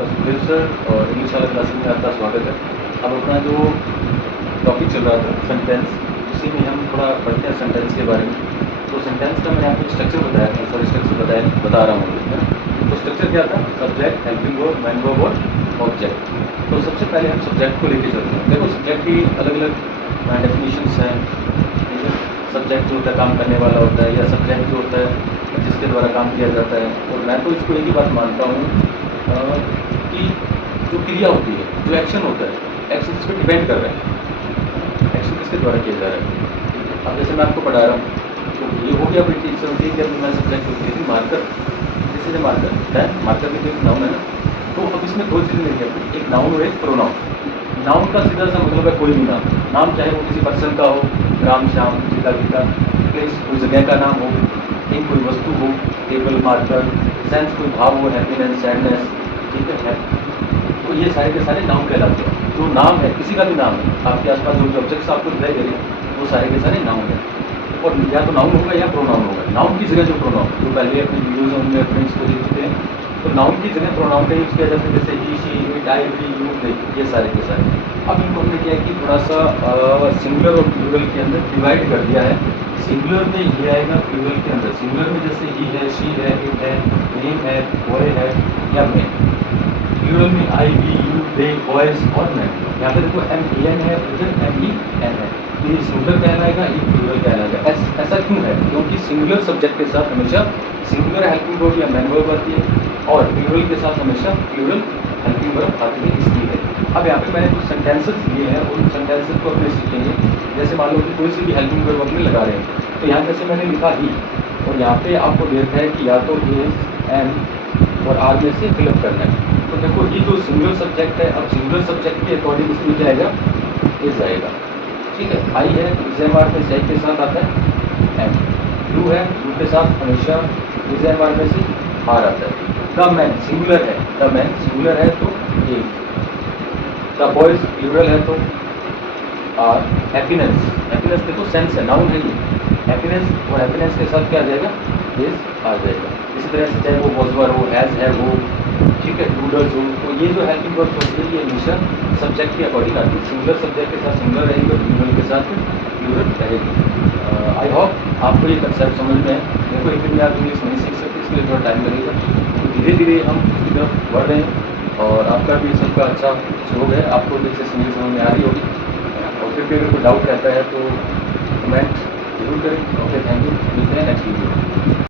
तो सुखदेव सर और इंग्लिश वाला क्लासेस में आपका स्वागत है। अब अपना जो टॉपिक चल रहा था सेंटेंस, उसी में हम थोड़ा पढ़ते हैं सेंटेंस के बारे में। तो सेंटेंस का मैंने आपको स्ट्रक्चर बताया था, सॉरी स्ट्रक्चर बता रहा हूँ है ना। तो स्ट्रक्चर क्या था? Subject, helping verb, main verb और ऑब्जेक्ट। तो सबसे पहले हम सब्जेक्ट को लेके चलते हैं। देखो सब्जेक्ट की अलग अलग डेफिनेशंस हैं, ठीक है। सब्जेक्ट जो होता है काम करने वाला होता है, या सब्जेक्ट जो होता है जिसके द्वारा काम किया जाता है। और मैं तो इसको एक ही बात मानता हूँ कि जो क्रिया होती है, जो एक्शन होता है, एक्शन किस पर डिपेंड कर रहा है, एक्शन किसके द्वारा किया जा रहा है। अब जैसे मैं आपको पढ़ा रहा हूँ, तो ये हो गया कोई चीज़ होती है कि मैं सब्जेक्ट होती है, लेकिन मार्कर, जैसे मार्कर है, मार्कर भी तो एक नाउन है ना। तो अब इसमें दो चीज़ें नहीं है, एक नाउन और एक प्रोनाउन। नाउन का सीधा सा मतलब है कोई भी नाम, नाम चाहे वो किसी पर्सन का हो, राम श्याम सीता गीता, प्लेस कोई जगह का नाम हो, एक कोई वस्तु हो, टेबल मार्कर, सेंस कोई भाव हो, हैप्पीनेस सैडनेस, ठीक है। तो ये सारे के सारे नाउन कहलाते हैं। जो नाम है किसी का भी नाम है, आपके आसपास जो भी ऑब्जेक्ट्स आपको दिखाई दे रहे हैं वो सारे के सारे नाउन है। और या तो नाउन होगा या प्रोनाउन होगा। नाउन की जगह जो प्रोनाउन, जो पहले अपनी वीडियोज में हमने अपने इसको देख चुके हैं, तो नाउन की जगह प्रोनाउन का यूज़ किया जाता है, जैसे ही she it I we you they, ये सारे के सारे। अब इनको हमने क्या है कि थोड़ा सा सिंगुलर और प्लूरल के अंदर डिवाइड कर दिया है। सिंगुलर में ये आएगा, प्लूरल के अंदर सिंगुलर में जैसे ही है, शी है, इट है, नेम है, बॉय है या मैन। प्लूरल में आई वी यू दे, बॉयज और मैन। यहाँ पे देखो एम ई एन है, फिर एम ई एन है। तो ये सिंगुलर कहलाएगा, ये प्लूरल कहलाएगा। ऐसा क्यों है? क्योंकि सिंगुलर सब्जेक्ट के साथ हमेशा सिंगुलर हेल्पिंग वर्ब या मैन वर्ब आती है, और प्लूरल के साथ हमेशा प्लूरल हेल्पिंग वर्ब आती है, इसकी है। अब यहाँ पे मैंने कुछ सेंटेंसेस लिए हैं, उन सेंटेंसेस को अपने सीखेंगे। जैसे मान लो कि कोई सी भी हेल्पिंग वर्ब अपने लगा रहे हैं, तो यहाँ जैसे मैंने लिखा ही, और यहाँ पे आपको देखा है कि या तो इज एंड और आर में से फिलअप करना है। तो देखो ये जो सिंगुलर सब्जेक्ट है, अब सिंगुलर सब्जेक्ट के अकॉर्डिंग इसमें क्या आएगा? इज आएगा, ठीक है। आई है तो इज एम आर में से के साथ आता है एम। यू है, यू के साथ हमेशा इज एम आर में से आर आता है। द मैन सिंगुलर है, द मैन सिंगुलर है तो इज। द बॉयज प्लूरल है तो आर। हैप्पीनेस, हैप्पीनेस देखो सेंस है, नाउन है ये। हैप्पीनेस और हैप्पीनेस के साथ क्या आ जाएगा? इज आ जाएगा। इसी तरह से चाहे वो वॉज वर हो, हैज है वो, ठीक है, डूडल्स हो। तो ये जो हेल्पिंग वर्ब होती है ये हमेशा सब्जेक्ट के अकॉर्डिंग आती है। सिंगुलर सब्जेक्ट के साथ सिंगुलर रहेगी और प्लूरल के साथ प्लूरल रहेगी। आई होप आपको ये कंसेप्ट समझ में है। देखो एक दिन में आप इंग्लिश नहीं सीख सकते, इसके लिए थोड़ा टाइम लगेगा। तो धीरे धीरे हम उसकी तरफ बढ़ रहे हैं, और आपका भी सबका अच्छा सहयोग है। आपको जैसे इंग्लिश समझ में आ रही होगी, और फिर भी अगर कोई डाउट रहता है तो कमेंट जरूर करें। Okay, thank you. मिलते हैं नेक्स्ट वीडियो में।